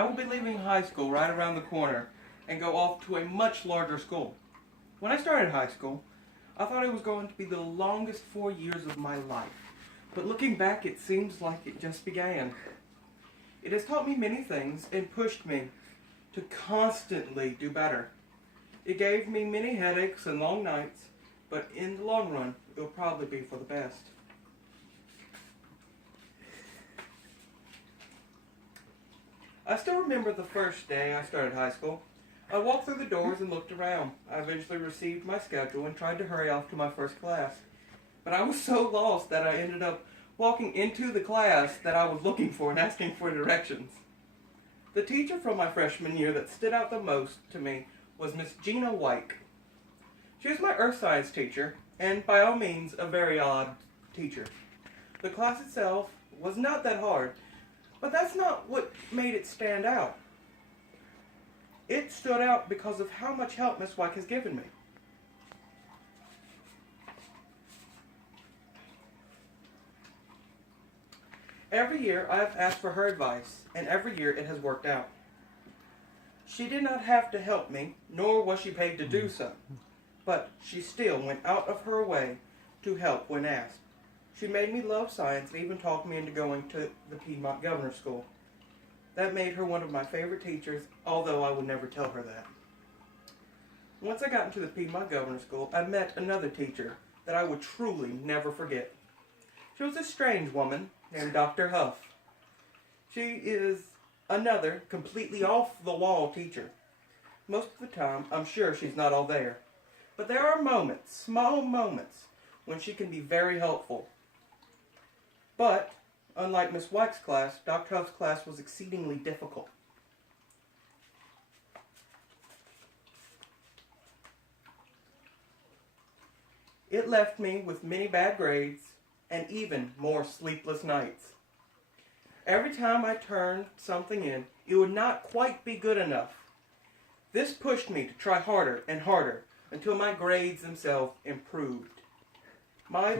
I will be leaving high school right around the corner and go off to a much larger school. When I started high school, I thought it was going to be the longest 4 years of my life. But looking back, it seems like it just began. It has taught me many things and pushed me to constantly do better. It gave me many headaches and long nights, but in the long run, it will probably be for the best. I still remember the first day I started high school. I walked through the doors and looked around. I eventually received my schedule and tried to hurry off to my first class. But I was so lost that I ended up walking into the class that I was looking for and asking for directions. The teacher from my freshman year that stood out the most to me was Miss Gina White. She was my earth science teacher, and by all means a very odd teacher. The class itself was not that hard, but that's not what made it stand out. It stood out because of how much help Miss White has given me. Every year I have asked for her advice, and every year it has worked out. She did not have to help me, nor was she paid to do so, but she still went out of her way to help when asked. She made me love science and even talked me into going to the Piedmont Governor's School. That made her one of my favorite teachers, although I would never tell her that. Once I got into the Piedmont Governor's School, I met another teacher that I would truly never forget. She was a strange woman named Dr. Huff. She is another completely off-the-wall teacher. Most of the time, I'm sure she's not all there. But there are moments, small moments, when she can be very helpful. But, unlike Miss White's class, Dr. Huff's class was exceedingly difficult. It left me with many bad grades and even more sleepless nights. Every time I turned something in, it would not quite be good enough. This pushed me to try harder and harder until my grades themselves improved. My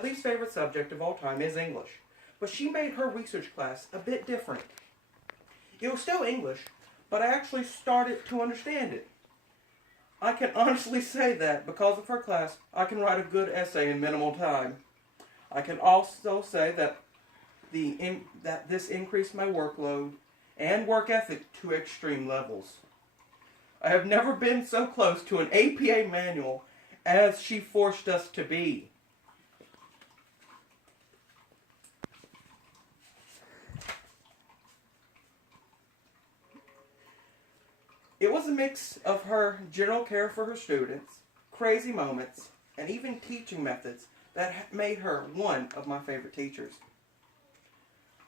least favorite subject of all time is English, but she made her research class a bit different. It was still English, but I actually started to understand it. I can honestly say that because of her class, I can write a good essay in minimal time. I can also say that this increased my workload and work ethic to extreme levels. I have never been so close to an APA manual as she forced us to be. It was a mix of her general care for her students, crazy moments, and even teaching methods that made her one of my favorite teachers.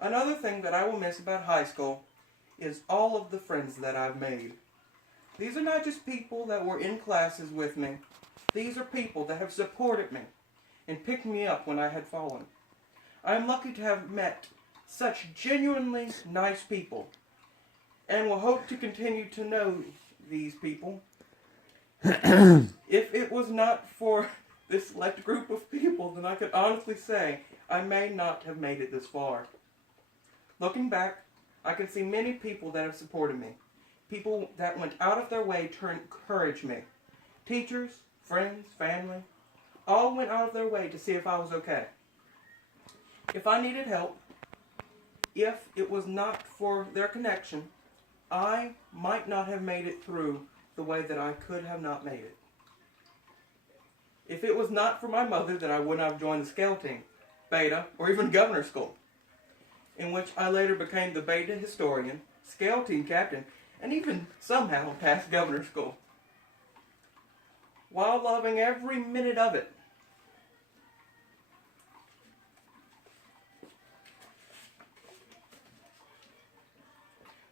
Another thing that I will miss about high school is all of the friends that I've made. These are not just people that were in classes with me. These are people that have supported me and picked me up when I had fallen. I am lucky to have met such genuinely nice people and will hope to continue to know these people. If it was not for this select group of people, then I could honestly say I may not have made it this far. Looking back, I can see many people that have supported me. People that went out of their way to encourage me. Teachers, friends, family, all went out of their way to see if I was okay. If I needed help, if it was not for their connection, I might not have made it through the way that I could have not made it. If it was not for my mother, then I would not have joined the Scale Team, Beta, or even Governor School, in which I later became the Beta Historian, Scale Team Captain, and even somehow passed Governor School, while loving every minute of it.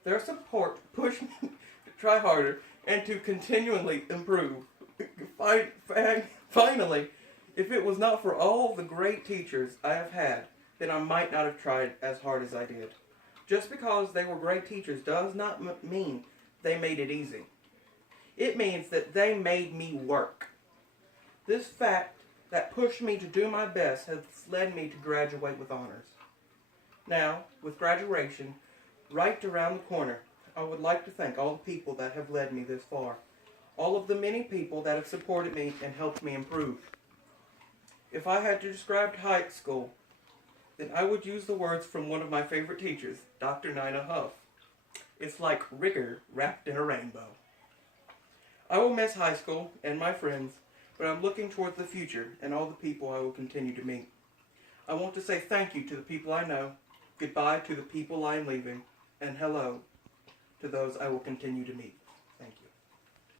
Their support pushed me to try harder and to continually improve. Finally, if it was not for all the great teachers I have had, then I might not have tried as hard as I did. Just because they were great teachers does not mean they made it easy. It means that they made me work. This fact that pushed me to do my best has led me to graduate with honors. Now, with graduation, right around the corner. I would like to thank all the people that have led me this far, all of the many people that have supported me and helped me improve. If I had to describe high school, then I would use the words from one of my favorite teachers, Dr. Nina Huff. It's like rigor wrapped in a rainbow. I will miss high school and my friends, but I'm looking towards the future and all the people I will continue to meet. I want to say thank you to the people I know, goodbye to the people I am leaving, and hello to those I will continue to meet.